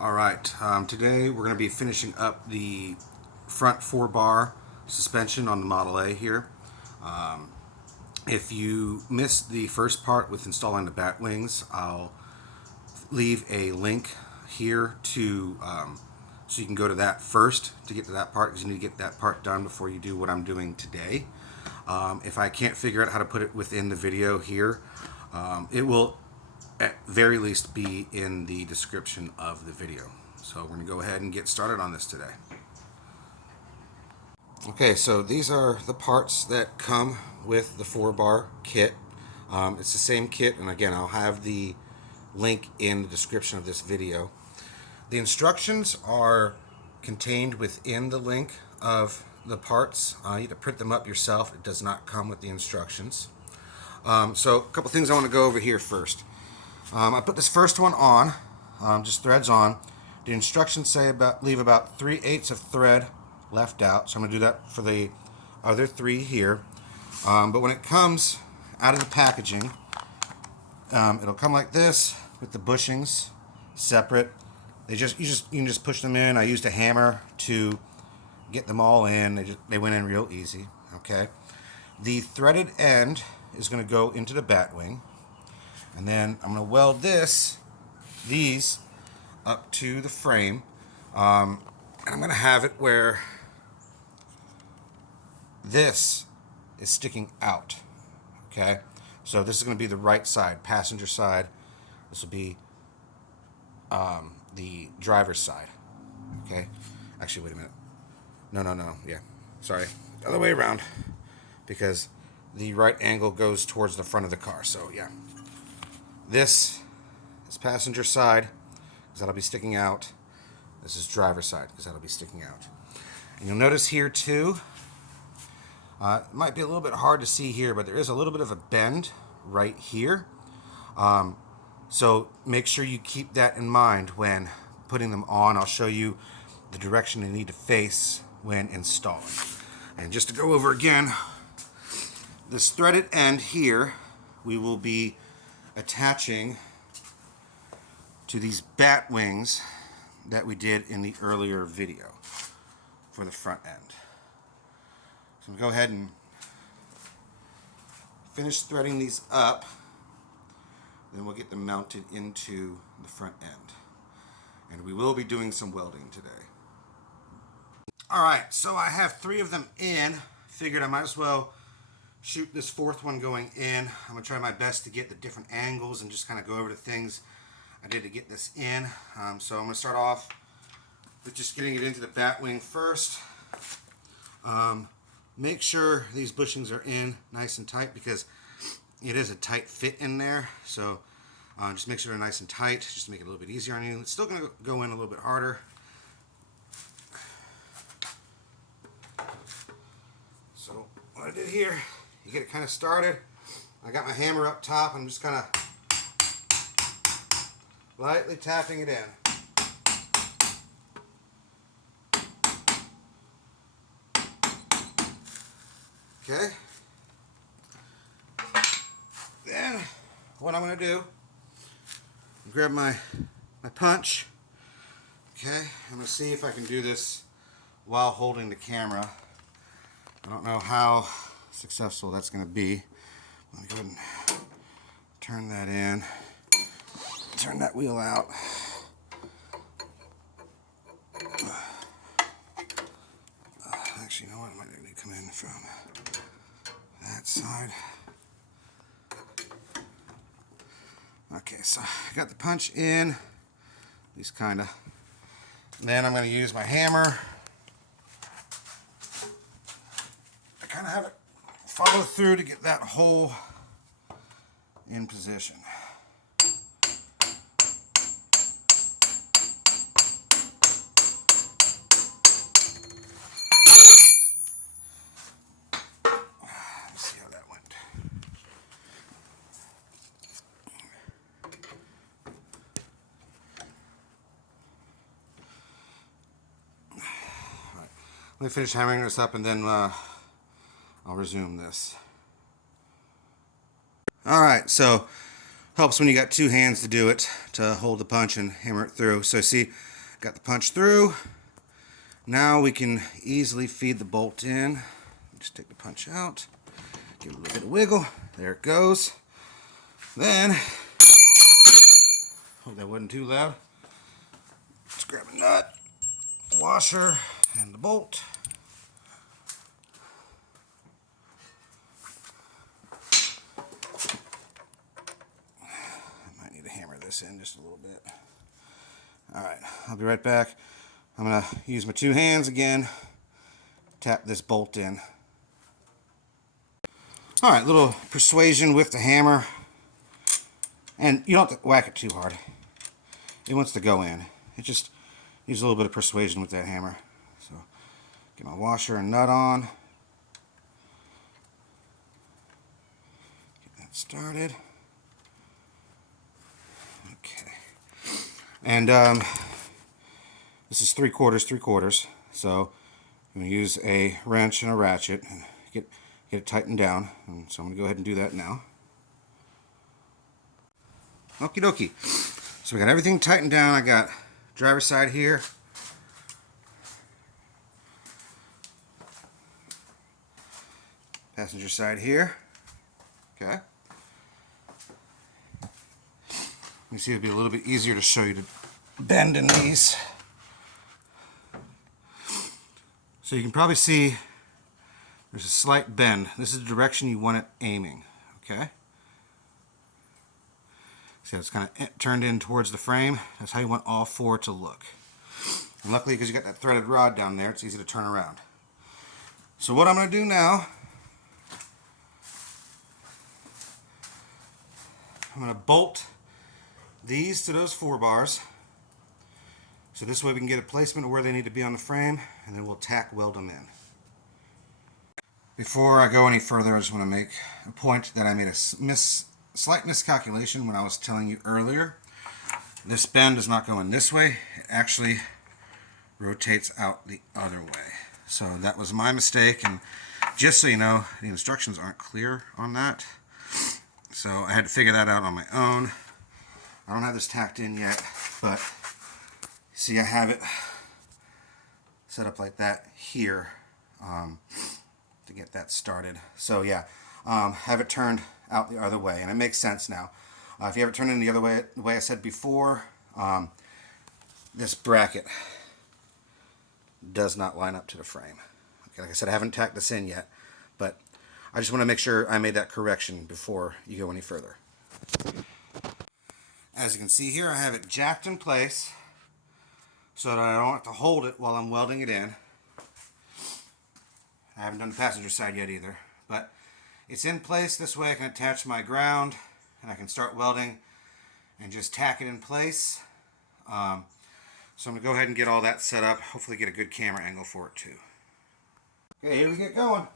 Alright, today we're going to be finishing up the front 4-bar suspension on the Model A here. If you missed the first part with installing the Batwings, I'll leave a link here to so you can go to that first to get to that part, because you need to get that part done before you do what I'm doing today. If I can't figure out how to put it within the video here, it will at very least be in the description of the video. So we're going to go ahead and get started on this today. Okay, so these are the parts that come with the 4-bar kit. It's the same kit, and again, I'll have the link in the description of this video. The instructions are contained within the link of the parts. You have to print them up yourself. It does not come with the instructions. So a couple things I want to go over here first. I put this first one on, just threads on. The instructions say leave about 3/8 of thread left out, so I'm going to do that for the other 3 here. But when it comes out of the packaging, it'll come like this with the bushings separate. You can just push them in. I used a hammer to get them all in. They went in real easy. Okay, the threaded end is going to go into the Batwing. And then I'm going to weld these up to the frame. And I'm going to have it where this is sticking out. Okay? So this is going to be the right side, passenger side. This will be the driver's side. Okay? Actually, wait a minute. No. Yeah. Sorry. Other way around. Because the right angle goes towards the front of the car. So, yeah. This is passenger side, because that'll be sticking out. This is driver's side, because that'll be sticking out. And you'll notice here too, it might be a little bit hard to see here, but there is a little bit of a bend right here. So make sure you keep that in mind when putting them on. I'll show you the direction they need to face when installing. And just to go over again, this threaded end here, we will be attaching to these bat wings that we did in the earlier video for the front end. So we'll go ahead and finish threading these up, then we'll get them mounted into the front end. And we will be doing some welding today. Alright, so I have 3 of them in. Figured I might as well shoot this 4th one going in. I'm going to try my best to get the different angles and just kind of go over the things I did to get this in. So I'm going to start off with just getting it into the Batwing first. Make sure these bushings are in nice and tight, because it is a tight fit in there. So just make sure they're nice and tight, just to make it a little bit easier on you. It's still going to go in a little bit harder. So what I did here, you get it kind of started. I got my hammer up top. I'm just kind of lightly tapping it in. Okay. Then what I'm going to do, grab my punch. Okay. I'm going to see if I can do this while holding the camera. I don't know how successful that's going to be. Let me go ahead and turn that in. Turn that wheel out. Actually, you know what? I might need to come in from that side. Okay, so I got the punch in, at least kind of. Then I'm going to use my hammer. I kind of have it follow through to get that hole in position. Let's see how that went. Right. Let me finish hammering this up, and then I'll resume this. Alright, so Helps when you got two hands to do it, to hold the punch and hammer it through. So see, got the punch through. Now we can easily feed the bolt in. Just take the punch out, give it a little bit of wiggle. There it goes. Then, hope that wasn't too loud. Let's grab a nut, washer, and the bolt. I might need to hammer this in just a little bit. Alright, I'll be right back. I'm going to use my two hands again, tap this bolt in. Alright, little persuasion with the hammer. And you don't have to whack it too hard. It wants to go in. It just needs a little bit of persuasion with that hammer. So, get my washer and nut on. Get that started. Okay. And this is 3/4. So I'm going to use a wrench and a ratchet and get it tightened down. And so I'm going to go ahead and do that now. Okie dokie. So we got everything tightened down. I got driver's side here. Passenger side here. Okay. Let me see, it'll be a little bit easier to show you the bend in these. So you can probably see there's a slight bend. This is the direction you want it aiming. Okay. See how it's kind of turned in towards the frame? That's how you want all four to look. And luckily, because you got that threaded rod down there, it's easy to turn around. So what I'm going to do now, I'm going to bolt these to those 4 bars. So this way we can get a placement of where they need to be on the frame, and then we'll tack weld them in. Before I go any further, I just want to make a point that I made a slight miscalculation when I was telling you earlier. This bend is not going this way. It actually rotates out the other way. So that was my mistake, and just so you know, the instructions aren't clear on that. So I had to figure that out on my own. I don't have this tacked in yet, but see, I have it set up like that here to get that started. So yeah, have it turned out the other way, and it makes sense now. If you have it turned in the other way, the way I said before, this bracket does not line up to the frame. Okay, like I said, I haven't tacked this in yet, but I just want to make sure I made that correction before you go any further. As you can see here, I have it jacked in place so that I don't have to hold it while I'm welding it in. I haven't done the passenger side yet either, but it's in place. This way I can attach my ground and I can start welding and just tack it in place. So I'm going to go ahead and get all that set up, hopefully get a good camera angle for it too. Okay, here we get going.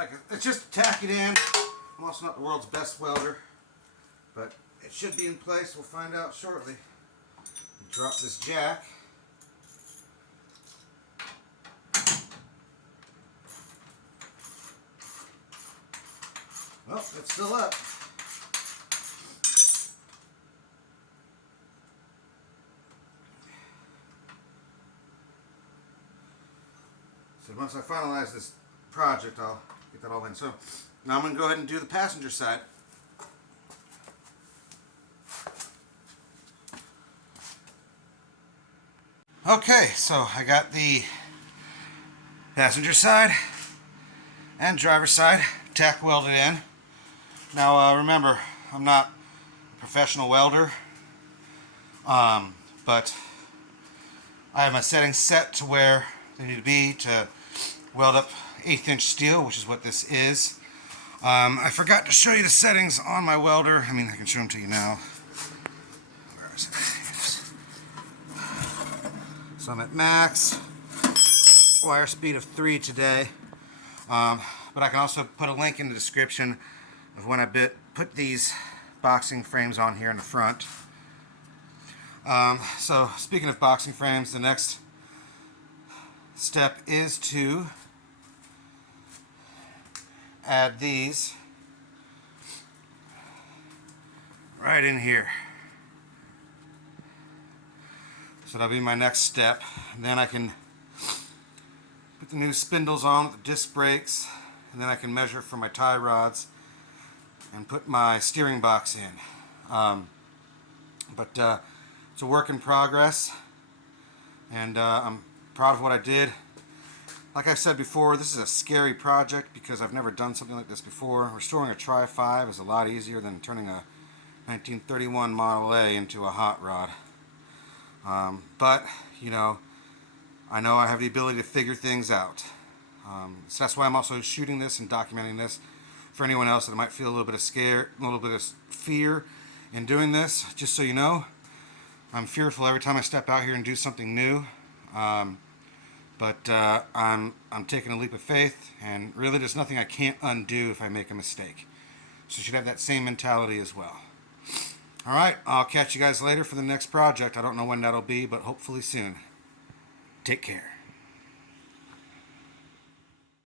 like it's just to tack it in. I'm also not the world's best welder, but it should be in place. We'll find out shortly. Drop this jack. Well, it's still up. So once I finalize this project, I'll get that all in. So now I'm going to go ahead and do the passenger side. Okay, so I got the passenger side and driver side tack welded in. Now remember, I'm not a professional welder, but I have my settings set to where they need to be to weld up 1/8 inch steel, which is what this is. I forgot to show you the settings on my welder. I mean, I can show them to you now. Where is it? So I'm at max, wire speed of 3 today. But I can also put a link in the description of when I put these boxing frames on here in the front. So speaking of boxing frames, the next step is to add these right in here. So that'll be my next step. And then I can put the new spindles on with the disc brakes, and then I can measure for my tie rods and put my steering box in. But it's a work in progress, and I'm proud of what I did. Like I said before, this is a scary project because I've never done something like this before. Restoring a Tri-5 is a lot easier than turning a 1931 Model A into a hot rod. But, you know I have the ability to figure things out. So that's why I'm also shooting this and documenting this for anyone else that might feel a little bit of fear in doing this. Just so you know, I'm fearful every time I step out here and do something new. But I'm taking a leap of faith, and really there's nothing I can't undo if I make a mistake. So you should have that same mentality as well. Alright, I'll catch you guys later for the next project. I don't know when that'll be, but hopefully soon. Take care.